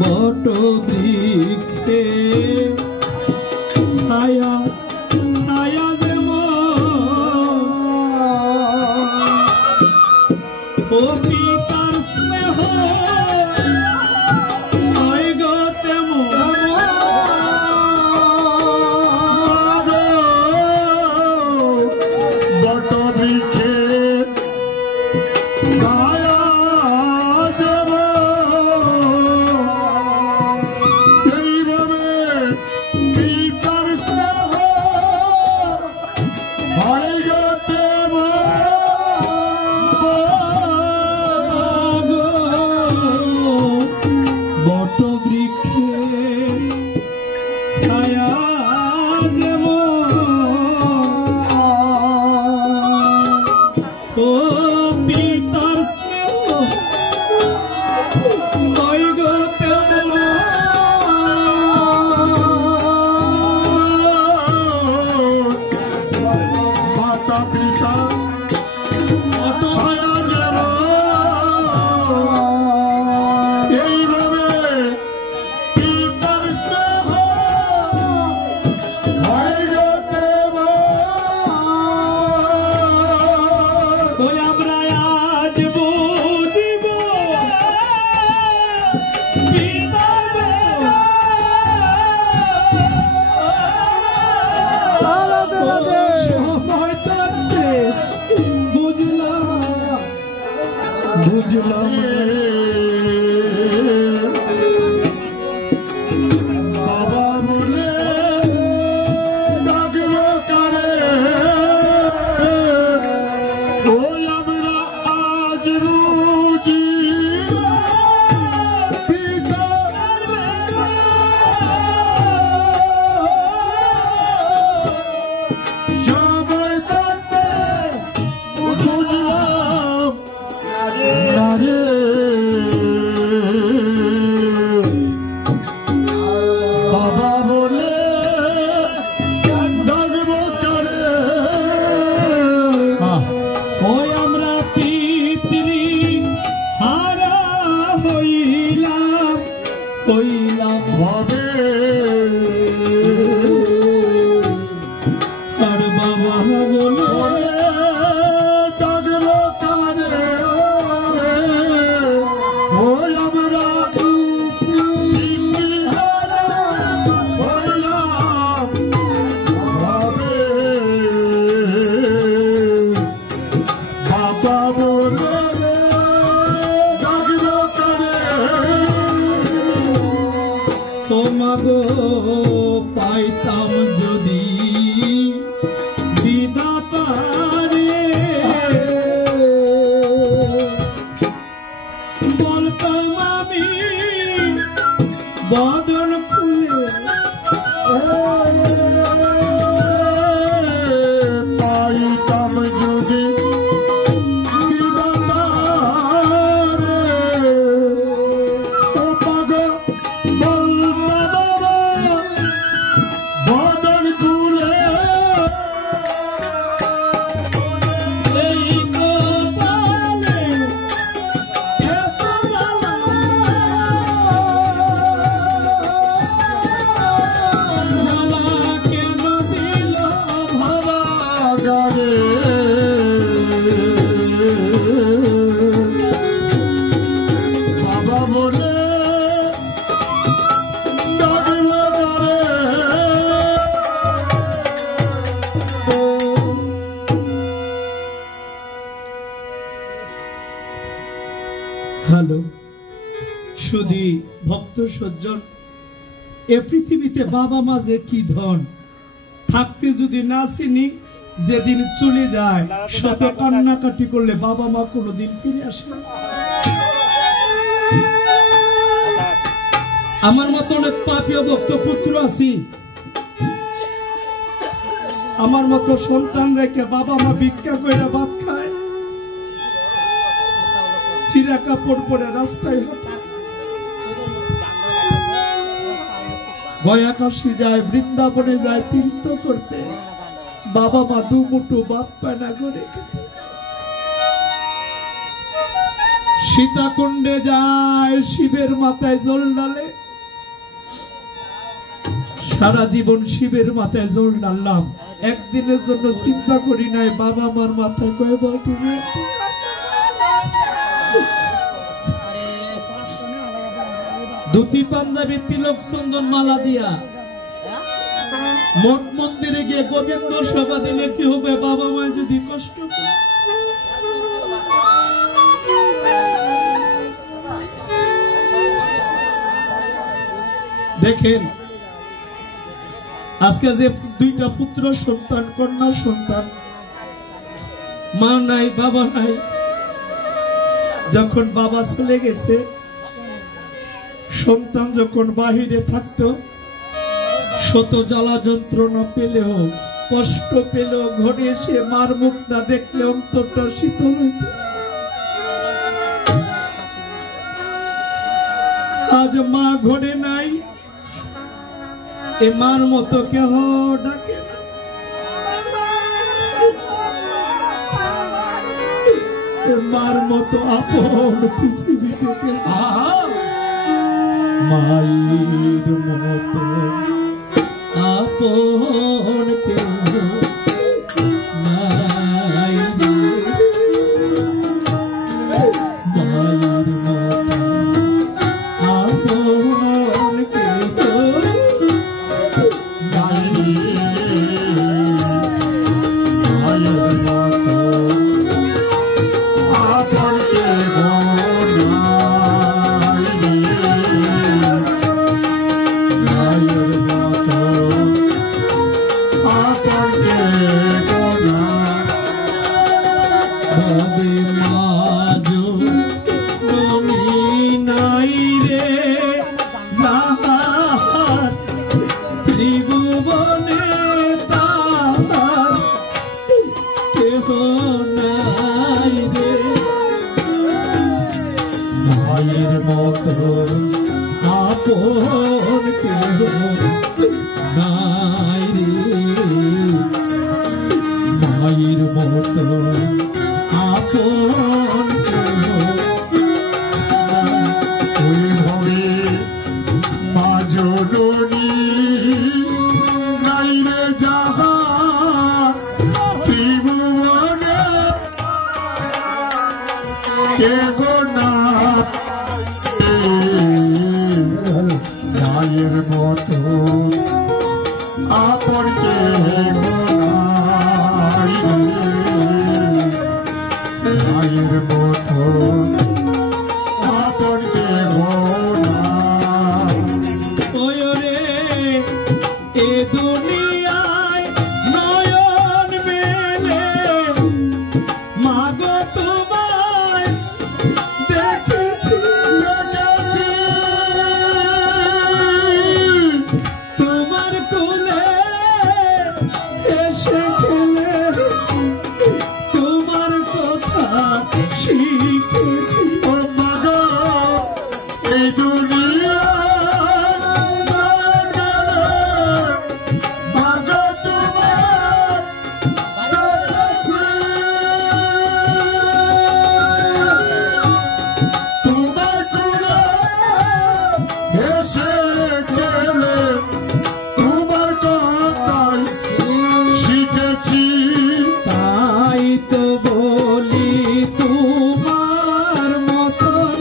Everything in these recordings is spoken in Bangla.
বট বৃক্ষে ছায়া ছায়া যেমন ও পিতার স্নেহ হয় গো তেমন বট বৃক্ষে ছায়া বুঝলাম বাবা বলে ডাকব কারে ও আমরা আজ রুজি পিতা সবাই থাকতে বুঝলাম বাবা বলে ডাকব কারে ওই আমরা পিতৃ হারা হইলাম হইলাম হবে আর বাবা বলে ডাকব কারে ওই আমরা তোমাগো পাইতাম যদি বিধাতারে বলতাম আমি বদন খুলে পাইতাম যদি হ্যালো সুধী ভক্ত সজ্জন এ পৃথিবীতে বাবা মা যে কি ধন থাকতে যদি না চিনি যেদিন চলে যায় শত কান্নাকাটি করলে বাবা মা কোনোদিন ফিরে আসে না আমার মতো অনেক পাপীয় ভক্ত পুত্র আছি আমার মতো সন্তান রেখে বাবা মা ভিক্ষা কইরা ভাত খায় সিরা কাপড় পরে রাস্তায় গয়াকাশী যায় বৃন্দাবনে যায় তীর্থ করতে বাবা মা দু মুঠো ভাত পায় না করে সীতাকুণ্ডে যায় শিবের মাথায় জল ঢালে সারা জীবন শিবের মাথায় জোর ডাললাম, একদিনের জন্য চিন্তা করি নাই বাবা মার মাথায় কয়ে বলতে যে ধুতি পাঞ্জাবি তিলক চন্দন মালা দিয়া মঠ মন্দিরে গিয়ে গোবিন্দ সেবা দিলে কি হবে, বাবা মায় যদি কষ্ট পায়। দেখেন আজকে যে দুইটা পুত্র সন্তান, কন্যা সন্তান, মা নাই বাবা নাই, যখন বাবা চলে গেছে, সন্তান যখন বাহিরে থাকতো, শত জ্বালা যন্ত্রণা পেলেও কষ্ট পেলেও ঘরে এসে মার মুখটা দেখলে অন্তরটা শীতল হইত। আজ মা ঘরে নাই, এ মার মতো কেহ ডাকে না। মার মতো আপন পৃথিবীতে মায়ের মতো আপন কেউ নাই রে। মায়ের মতো আপন কেউ নাই রে। মায়ের মতো আপন কেউ নাই রে। মায়ের মতো আপন কেউ নাই। মাঝো তুমি নাই রে যাহার ত্রিভুবনে তাহার কেহ নাই রে। মায়ের মতো আপন কেহ নাই রে। মায়ের মতো আপন কেহ ওই ভবে মা জননী নাই রে যাহা ত্রিভুবনে কে গো না। মায়ের মতো আপন কেহ নাই রে। মায়ের মতো আপন কেহ নাই। ওই রে এ দুনিয়ায় নয়ন মেলে মাগো তোমায় দেখেছি তোমার কোলে এসে খেলে তোমার কথা শিখেছি। ও মা গো, এই দুনিয়ায় নয়ন মেলে মা গো তোমায় দেখেছি। তোমার কোলে এসে খেলে তোমার কথাই শিখেছি। তাই তো বলি তোমার মতন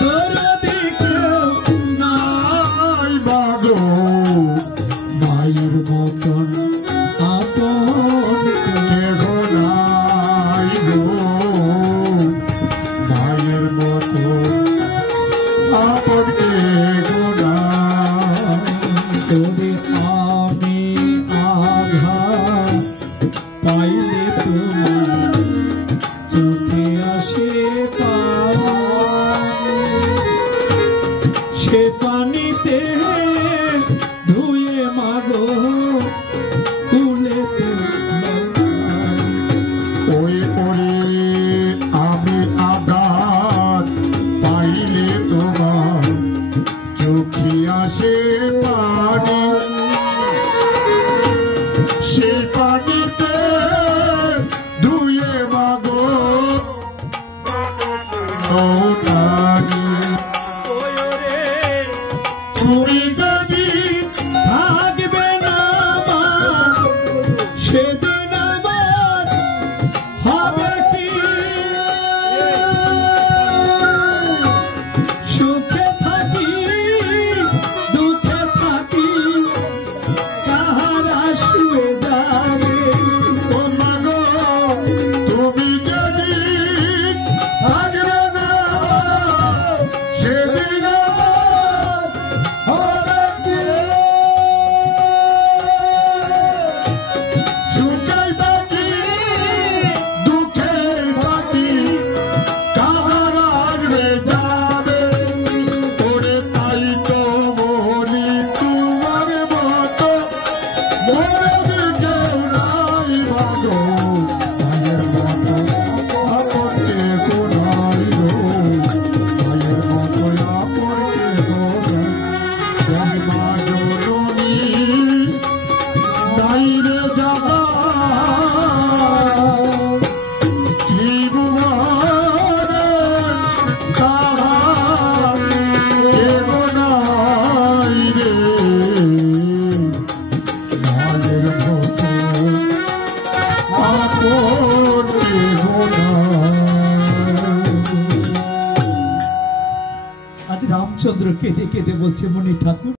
দরদি কেউ নাই মা গো, মায়ের মতন আপন কেহ নাই গো। মায়ের মতো আপন কেহ নাই। তোরে আমি আঘাত পাইলে তোমার চোখে আসে পানি, সে পানিতে ধুয়ে মাগো কুলেতে ওই পরে আমি আঘাত পাইলে তোমার চোখে আসে পানি, সে পানিতে ধুয়ে মাগো ও নারী। তুমি যদি কেঁদে কেঁদে বলছে, মনি ঠাকুর